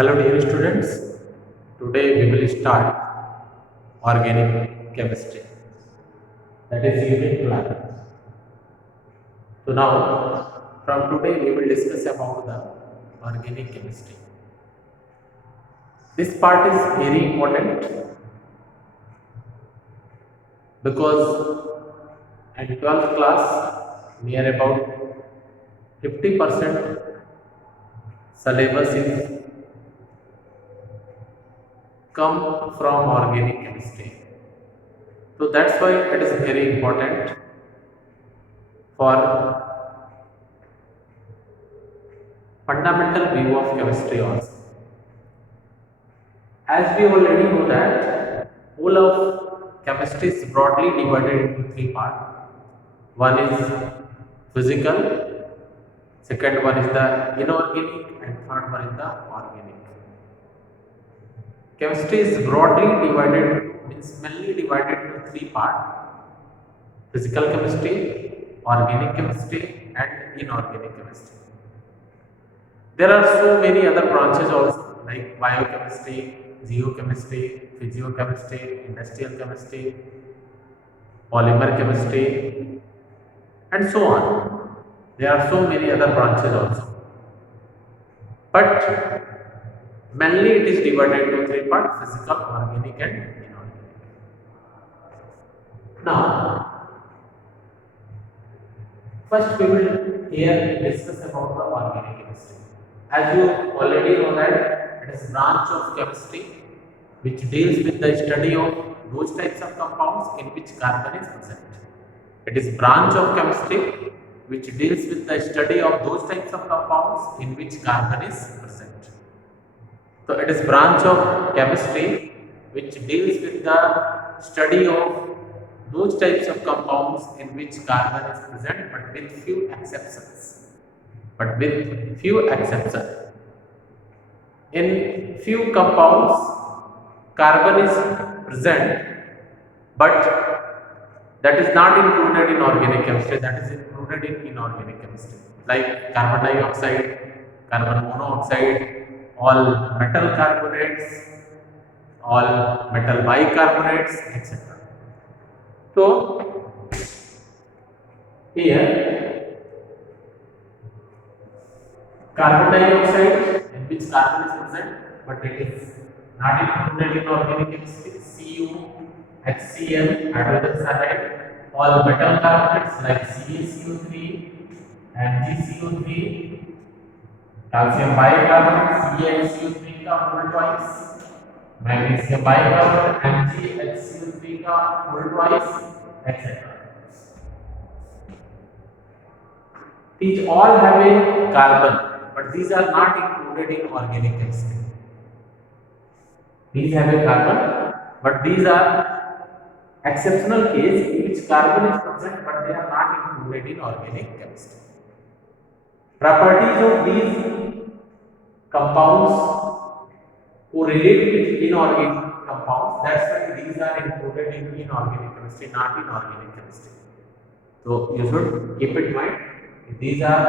Hello dear students, today we will start organic chemistry, that is unit 12. So now from today we will discuss about the organic chemistry. This part is very important because in 12th class near about 50% syllabus is come from organic chemistry. So that's why it is very important for fundamental view of chemistry also. As we already know that whole of chemistry is broadly divided into three parts. One is physical, second one is the inorganic, and third one is the organic. Chemistry is broadly divided, means mainly divided into three parts: physical chemistry, organic chemistry, and inorganic chemistry. There are so many other branches also like biochemistry, geochemistry, physiochemistry, industrial chemistry, polymer chemistry, and so on. There are so many other branches also. But mainly it is divided into three parts: physical, organic, and inorganic. Now, first we will here discuss about the organic chemistry. As you already know that it is branch of chemistry which deals with the study of those types of compounds in which carbon is present. It is branch of chemistry which deals with the study of those types of compounds in which carbon is present. So it is branch of chemistry which deals with the study of those types of compounds in which carbon is present, but with few exceptions. In few compounds, carbon is present, but that is not included in organic chemistry, that is included in inorganic chemistry, like carbon dioxide, carbon monoxide, all metal carbonates, all metal bicarbonates, etc. So here carbon dioxide in which carbon is present but it is not included in organic chemistry, Cu, HCl, hydrogen cyanide, all metal carbonates like CaCO3 and GCO3, calcium bicarbonate, CaHCO3 का whole twice, magnesium bicarbonate, MgHCO3 का whole twice, etc. These all have a carbon, but these are not included in organic chemistry. These have a carbon, but these are exceptional case in which carbon is present, but they are not included in organic chemistry. Properties of these compounds correlate with inorganic compounds. That's why these are included in inorganic chemistry, not in organic chemistry. So you should keep it in mind. These are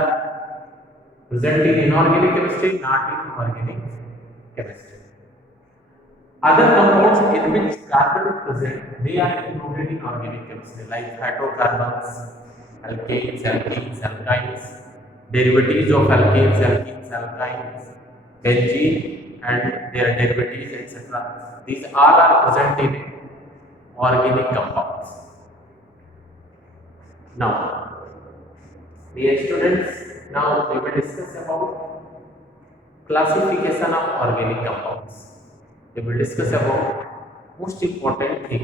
present in inorganic chemistry, not in organic chemistry. Other compounds in which carbon is present, they are included in organic chemistry, like hydrocarbons, alkanes, alkynes, derivatives of alkanes, alkynes, benzene and their derivatives, etc. These all are present in organic compounds. Now, dear students, now we will discuss about classification of organic compounds. We will discuss about most important thing,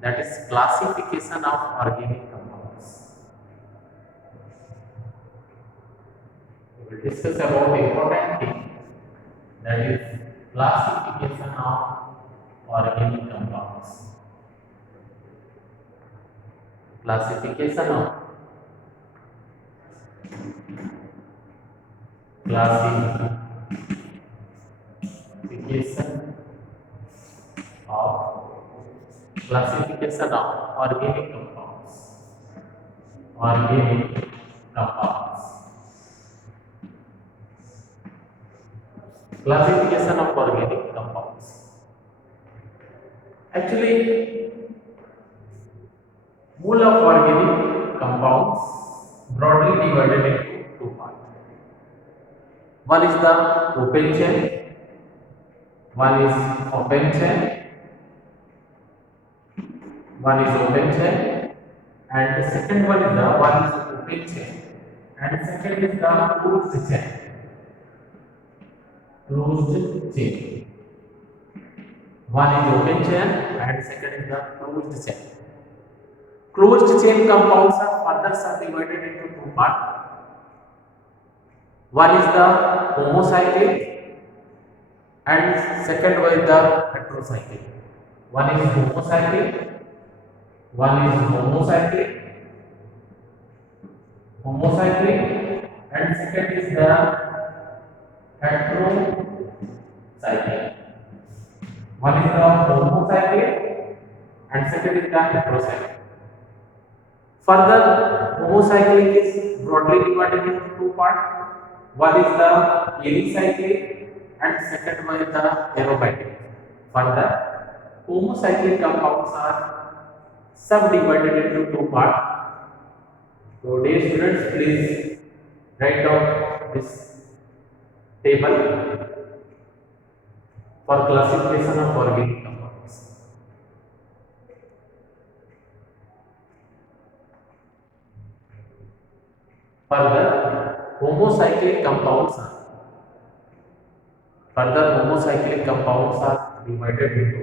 that is classification of organic compounds. We will discuss about important thing, that is classification of organic compounds. Classification of classification of organic compounds. Classification of organic compounds. Actually, mole of organic compounds broadly divided into two parts. One is the open chain, one is open chain, one is open chain, and the second one is the one is open chain, and second is the closed chain. Closed chain. One is open chain and second is the closed chain. Closed chain compounds are further subdivided into two parts. One is the homocyclic and second one is the heterocyclic. One is homocyclic, and second is the heterocyclic. One is the homocyclic and second is the heterocyclic. Further, homocyclic is broadly divided into two parts. One is the alicyclic and second one is the aromatic. Further, homocyclic compounds are subdivided into two parts. So, dear students, please write down this table for classification of organic compounds. Further, homocyclic compounds are divided into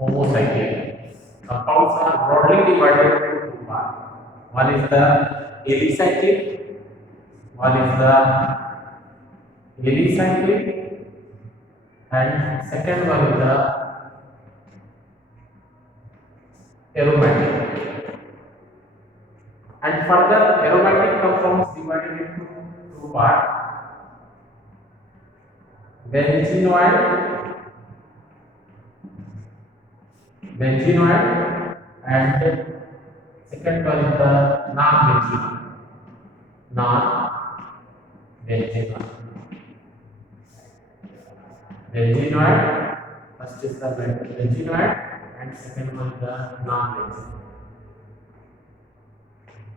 homocyclic compounds are broadly divided into two parts. One is the alicyclic, and second one is the aromatic. And further, aromatic compounds divided into two parts. Benzenoid and second one is the non-benzenoid. Benzenoid, first is the benzenoid and second one is the non-benzenoid.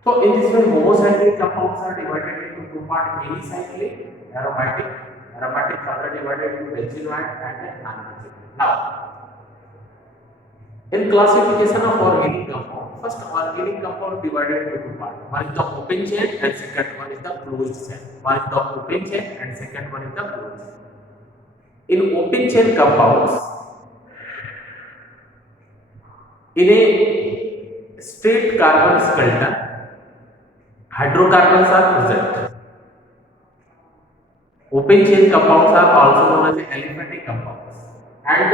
So in this way, homocyclic compounds are divided into two parts: alicyclic, aromatic further divided into benzenoid and non-benzenoid. Now, in classification of organic compound, first organic compound divided into two parts. One is the open chain and second one is the closed chain. One is the open chain and second one is the closed chain. In open chain compounds, in a straight carbon skeleton, hydrocarbons are present. Open chain compounds are also known as aliphatic compounds. And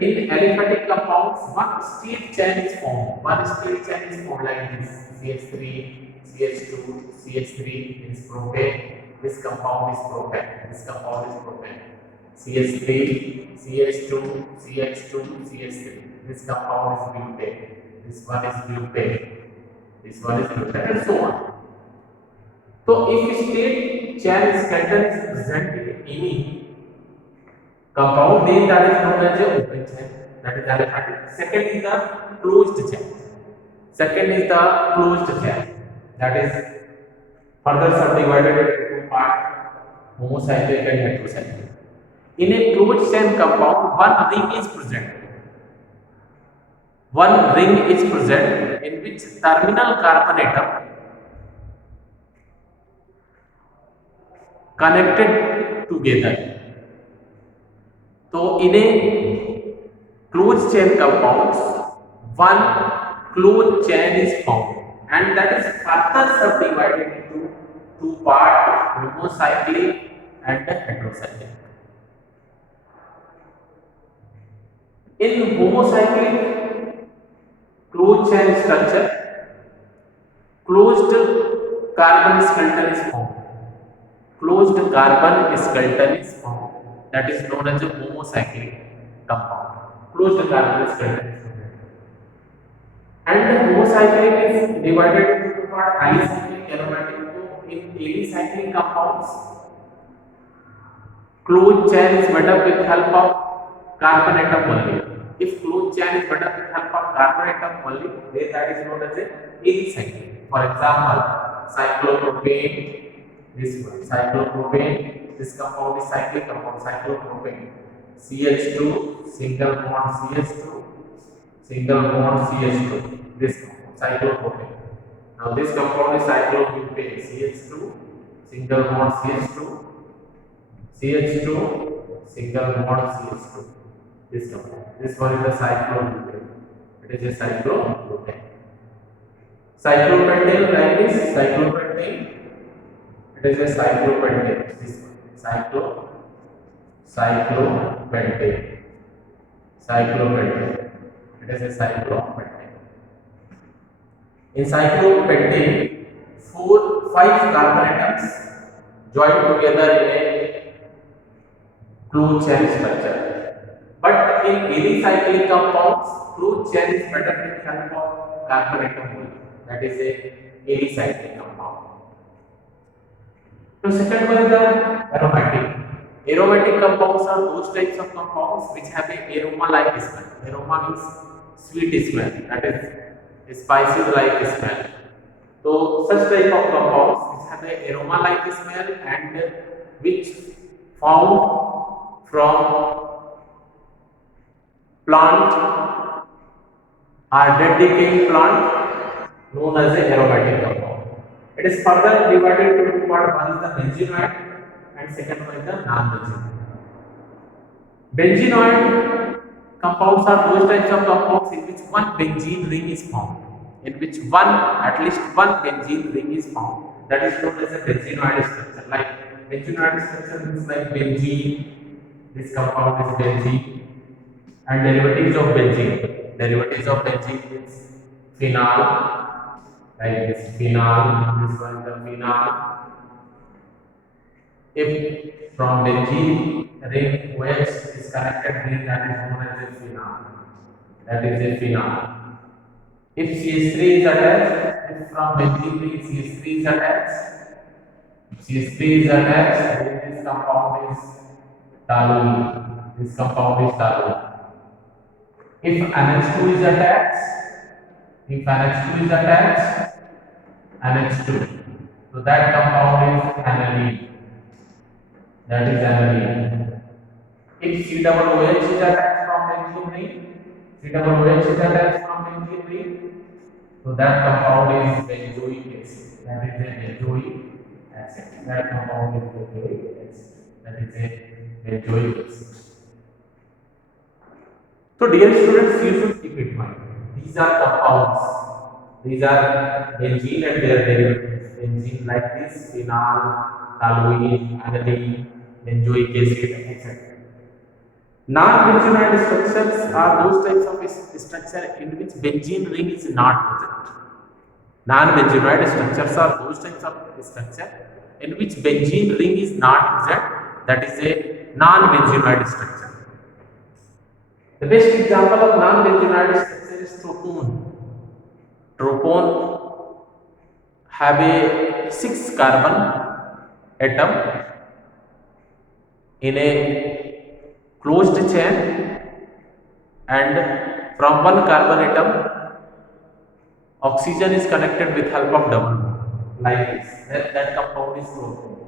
in aliphatic compounds, one straight chain is formed. One straight chain is formed like this: CH3, CH2, CH3 is propane. This compound is propane. This compound is propane. CH3, CH2, CH2, CH3. This compound is butane. This one is butane. This one is butane, and so on. So, if straight chain skeleton is present in any compound, then that is known as a open chain, that is aliphatic. Second is the closed chain. That is further subdivided into two parts: homocyclic and heterocyclic. In a closed chain compound, one ring is present in which terminal carbon atom connected together. So, in a closed chain compounds, one closed chain is formed, and that is further subdivided into two parts: homocyclic and heterocyclic. In homocyclic closed chain structure, closed carbon skeleton is formed. Closed carbon skeleton is formed. That is known as a homocyclic compound. Closed carbon skeleton is formed. And the homocyclic is divided into two parts: alicyclic, aromatic. So in alicyclic compounds, closed chain is made up with help of carbon atom only. If closed chain is made up with help of carbon atom only, then that is known as a alicyclic. For example, cyclopropane. This one, cyclopropane. This compound is cyclic compound, cyclopropane. CH2, single bond CH2, single bond CH2. This compound, cyclopropane. Now this compound is cyclobutane, CH2, single bond CH2, CH2, single bond CH2. This compound. This one is the cyclobutane. It is a cyclobutane. Cyclopentane like this, cyclopentane. It is a cyclopentane. This one, cyclopentane. Cyclopentane. It is a cyclopentane. In cyclopentane, 5 carbon atoms join together in a closed chain structure. But in alicyclic compounds, closed chain is better with help of carbon atom only. That is a alicyclic compound. So second one is the aromatic. Aromatic compounds are those types of compounds which have a aroma-like smell. Aroma means sweet smell. That is spicy like smell. So such type of compounds which have a aroma-like smell and which found from plant or dead decaying plant known as a aromatic compound. It is further divided into two parts. One is the benzenoid and second one is the non-benzenoid. Benzenoid compounds are those types of compounds in which one benzene ring is found. In which at least one benzene ring is found. That is known as a benzenoid structure. Like benzenoid structure means like benzene. This compound is benzene. And derivatives of benzene. Derivatives of benzene means phenol. Like this phenol, this one is the phenol. If from benzene ring OH is connected, then that is known as a phenol. That is a phenol. If CH3 is attached, if from benzene ring CH3 is attached, then this compound is toluene. This compound is toluene. If NH2 is attached, NH2. So that compound is aniline. That is aniline. If COOH is attached from benzene ring, so that compound is benzoic acid. That is a benzoic acid. That compound is benzoic acid. That is a benzoic acid. So dear students, you should keep in mind, these are compounds. These are benzene and their derivatives. Benzene like this, phenol, toluene, aniline, benzoic acid, etc. Non-benzenoid structures are those types of structure in which benzene ring is not present. Non-benzenoid structures are those types of structure in which benzene ring is not present. That is a non-benzenoid structure. The best example of non-benzenoid structure is tropone. Tropone have a 6 carbon atom in a closed chain, and from one carbon atom oxygen is connected with help of double bond like this. That compound is tropone.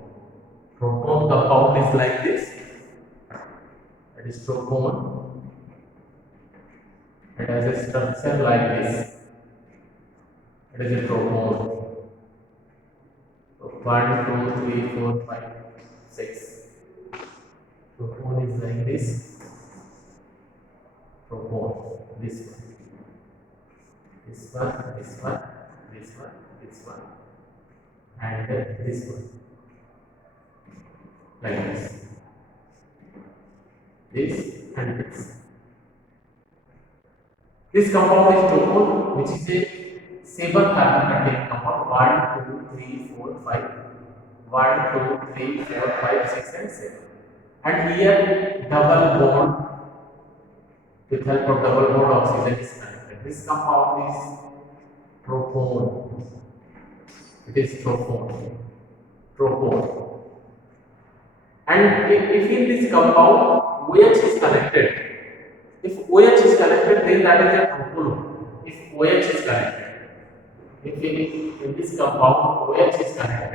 Tropone compound is like this. That is tropone. It has a structure like this. It is a tropone. So 1, 2, 3, 4, 5, 6. Tropone is like this. Tropone. This one. This one. This one. This one. This one. And this one. Like this. This and this. This compound is tropone, which is a 7 carbon containing compound 1, 2, 3, 4, 5. 1, 2, 3, 4, 5, 6 and 7. And here double bond, with help of double bond oxygen is connected. This compound is tropone. It is tropone. Tropone. And if in this compound OH is connected, if OH is connected, then that is a tropone. If OH is connected, if in this compound OH is connected,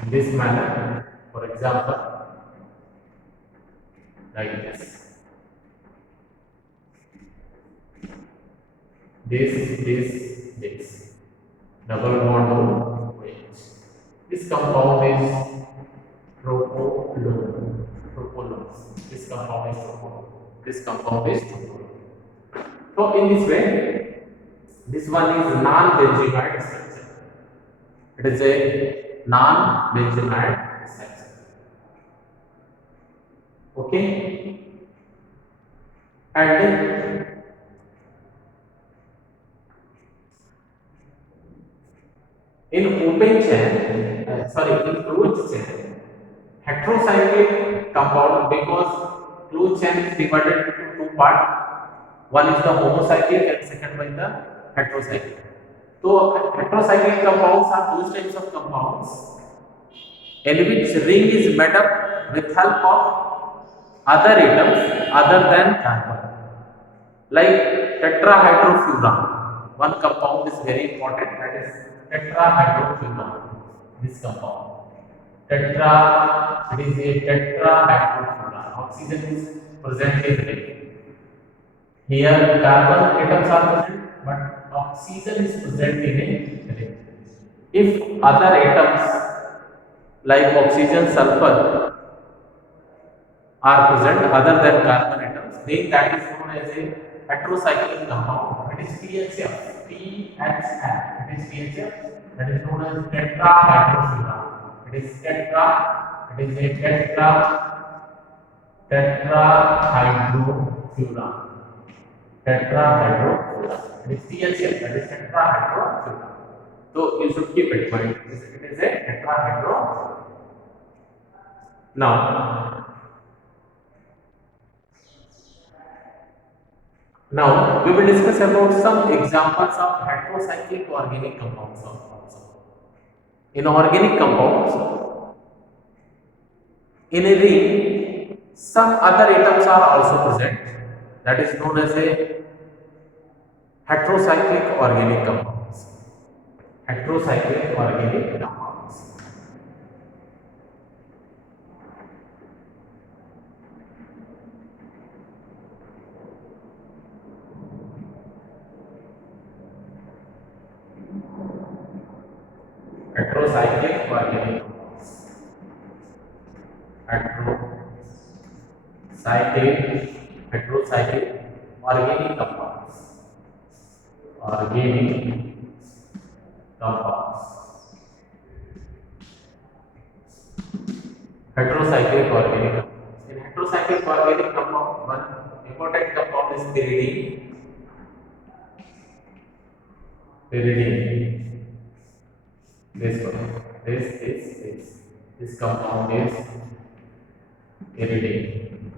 in this manner, for example, like this double bond OH. This compound is tropolone. This compound is tropolone. So in this way, this one is non-benzimide structure. It is a non-benzimide structure. Okay, and in open chain, in closed chain, heterocyclic compound, because closed chain is divided into two parts. One is the homocyclic and second one the heterocyclic. So heterocyclic compounds are those types of compounds in which ring is made up with help of other atoms other than carbon, like tetrahydrofuran. One compound is very important, that is tetrahydrofuran. This compound, it is a tetrahydrofuran. Oxygen is present in ring. Here carbon atoms are present, but oxygen is present in a ring. If other atoms like oxygen, sulfur are present other than carbon atoms, then that is known as a heterocyclic compound. It is THF. It is THF. That is known as tetrahydrofuran. It is a tetrahydrofuran. It is THF. That is tetrahydrofuran. So you should keep it in mind. It is a tetrahydrofuran. Now we will discuss about some examples of heterocyclic organic compounds also. In organic compounds, in a ring, some other atoms are also present. That is known as a heterocyclic organic compounds. Heterocyclic organic compounds. Heterocyclic organic compounds. Heterocyclic organic compounds. Heterocyclic organic compounds. In heterocyclic organic compound, one important compound is pyridine. This one. This compound is pyridine.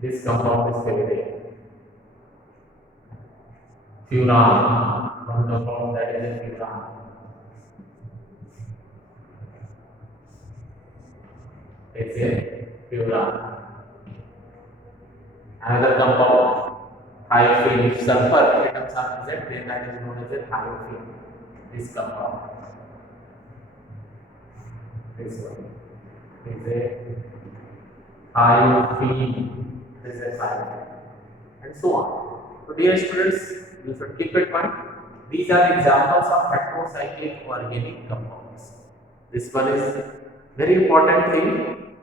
This compound is pyridine. Furan, one compound that is a furan. It's a furan. Another compound, thiophene. If sulfur atoms are present, then that is known as a thiophene. This compound. This one is a thiophene. This is a thiophene, and so on. So, dear students, you should keep it in mind. These are examples of heterocyclic organic compounds. This one is very important thing.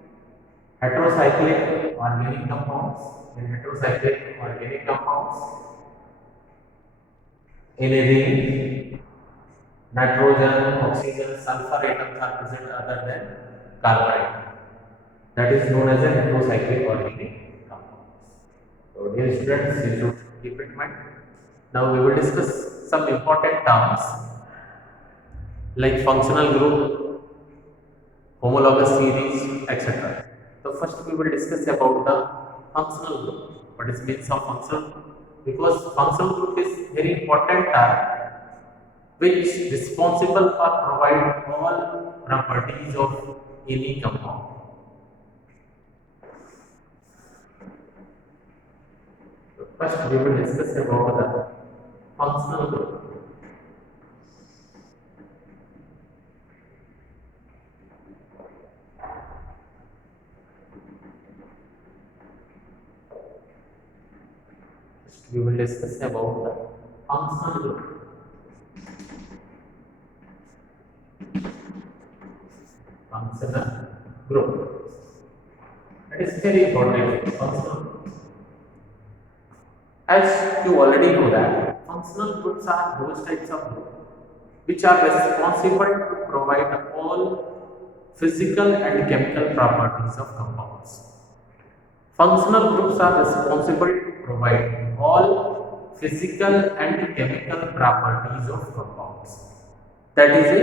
Heterocyclic organic compounds. In heterocyclic organic compounds, in a ring, nitrogen, oxygen, sulfur atoms are present other than carbon atom. That is known as a heterocyclic organic compounds. So So dear students, you should keep it in mind. Now we will discuss some important terms like functional group, homologous series, etc. So first we will discuss about the functional group. What is means of functional group? Because functional group is very important term which is responsible for providing all properties of any compound. So first we will discuss about the functional group. We will discuss about the functional group. Functional group. That is very important. Functional group. As you already know that functional groups are those types of groups which are responsible to provide all physical and chemical properties of compounds. Functional groups are responsible to provide all physical and chemical properties of compounds. That is a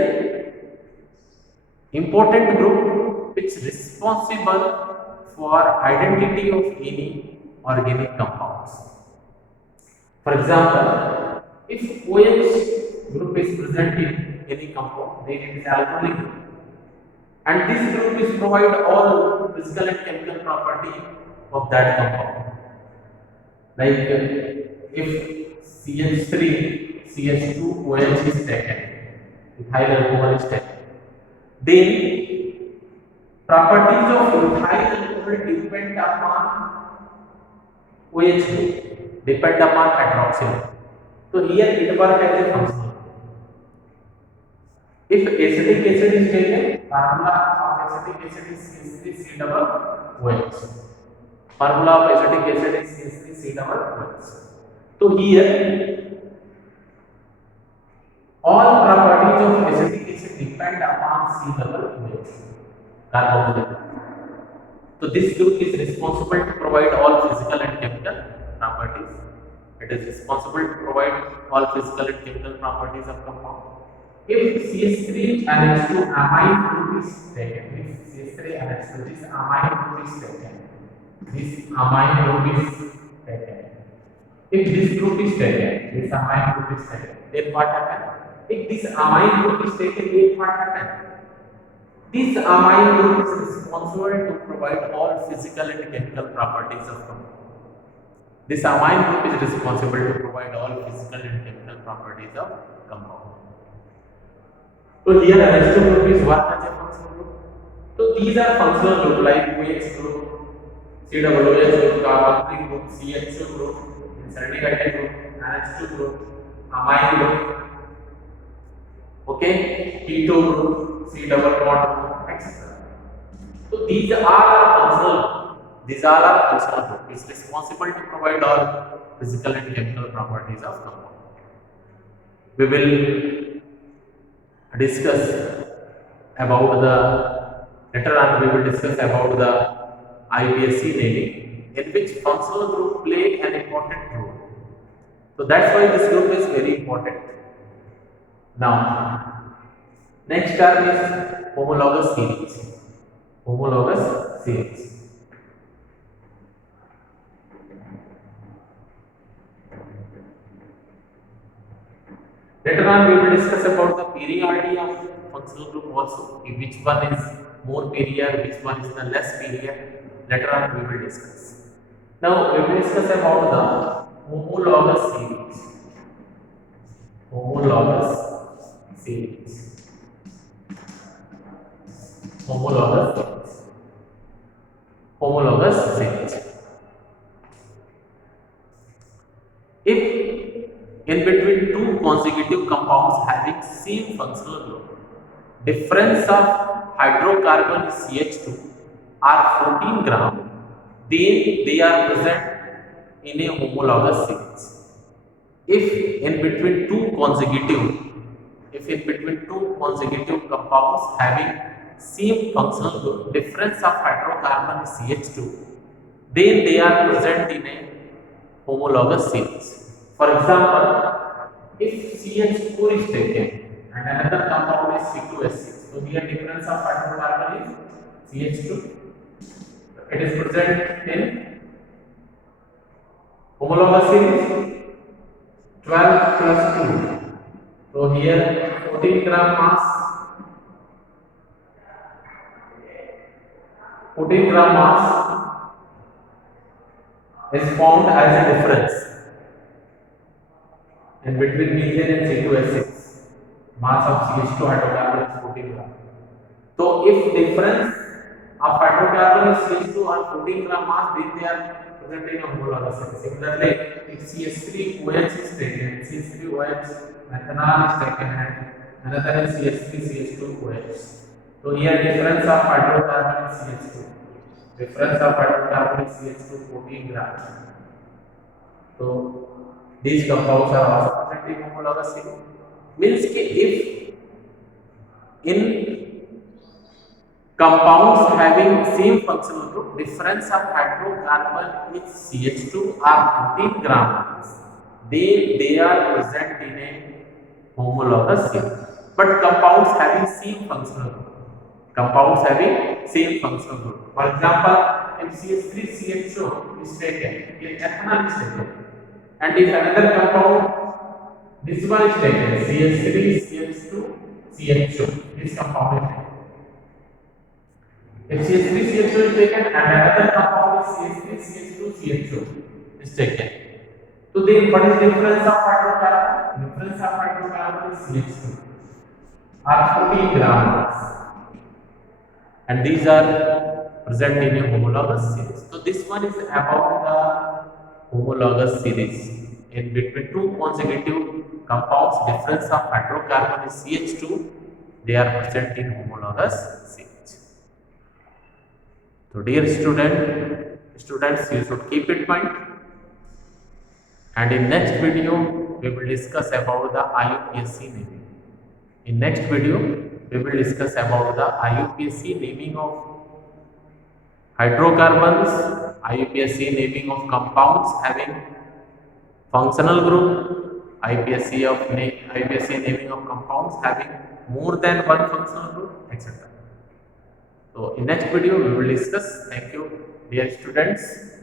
important group which is responsible for identity of any organic compounds. For example, if OH group is present in any compound, then it is alcoholic group. And this group is provide all physical and chemical property of that compound. Like if CH3, CH2, OH is taken, ethyl alcohol is taken, then properties of ethyl alcohol depend upon OH group, depend upon hydroxyl. So here it works as a functional. If acetic acid is taken, formula of acetic acid is CH3C double OH. Formula of acetic acid is CH3C double OH. So here all properties of acetic acid depend upon C double OH, carboxylic. So this group is responsible to provide all physical and chemical properties. It is responsible to provide all physical and chemical properties of compound. If CH3 NH2 amine group is taken, if CH3 NH2 this amine group is taken, this amine group is taken. If this group is taken, this amine group is taken, then what happens? If this amine group is taken, then what happens? This amine group is responsible to provide all physical and chemical properties of compound. This amine group is responsible to provide all physical and chemical properties of compound. So here NH2 group is what as a functional group? So these are functional group like OH group, COOH group, carboxylic group, CH2 group, acetic group, NH2 group, amine group, okay, keto group, C double bond group, etc. So these are functional. These are our functional group. Is responsible to provide all physical and chemical properties of compound. We will discuss about the later on. We will discuss about the IBSC naming, in which functional group play an important role. So that's why this group is very important. Now, next term is homologous series. Homologous series. Later on, we will discuss about the periodicity of functional group also. Which one is more period, which one is the less period. Later on, we will discuss. Now, we will discuss about the homologous series. Homologous series. Homologous series. Homologous series. If in between two consecutive compounds having same functional group, difference of hydrocarbon CH2 are 14 gram, then they are present in a homologous series. If in between two consecutive compounds having same functional group, difference of hydrocarbon CH2, then they are present in a homologous series. For example, if CH4 is taken and another compound is C2H6, so here difference of hydrocarbon is CH2. It is present in homologous series 12 plus 2. So here 14 gram mass, 14 gram mass is found as a difference in between methane and C2H6. Mass of CH2 hydrocarbon is 14 gram. So if difference of hydrocarbon is CH2 or 14 gram mass, then they are present in a homologous series. Similarly, if CH3OH is taken, CH3OH methanol is taken and another is CH3CH2OH. So here difference of hydrocarbon is CH2. Difference of hydrocarbon is CH2 14 grams. So these compounds are also present in homologous series. Means कि if in compounds having same functional group, difference of hydrocarbon is CH2 or 14 grams, they are present in a homologous series. But compounds having same functional group, compounds having same functional group. For example, if CH3CH2 is taken, if ethanol is taken, and if another compound, this one is taken, CH3CH2CH2, this compound is taken. If CH3CH2 is taken and another compound is CH3CH2CH2 is taken. So then what is the difference of hydrocarbon? Difference of hydrocarbon is CH2 or 14 grams. And these are present in a homologous series. So this one is about the homologous series. In between two consecutive compounds, difference of hydrocarbon is CH2. They are present in homologous series. So dear students, you should keep it in mind. And in next video, we will discuss about the IUPAC naming. In next video, we will discuss about the IUPAC naming of hydrocarbons, IUPAC naming of compounds having functional group, IUPAC naming of compounds having more than one functional group, etc. So in next video we will discuss. Thank you, dear students.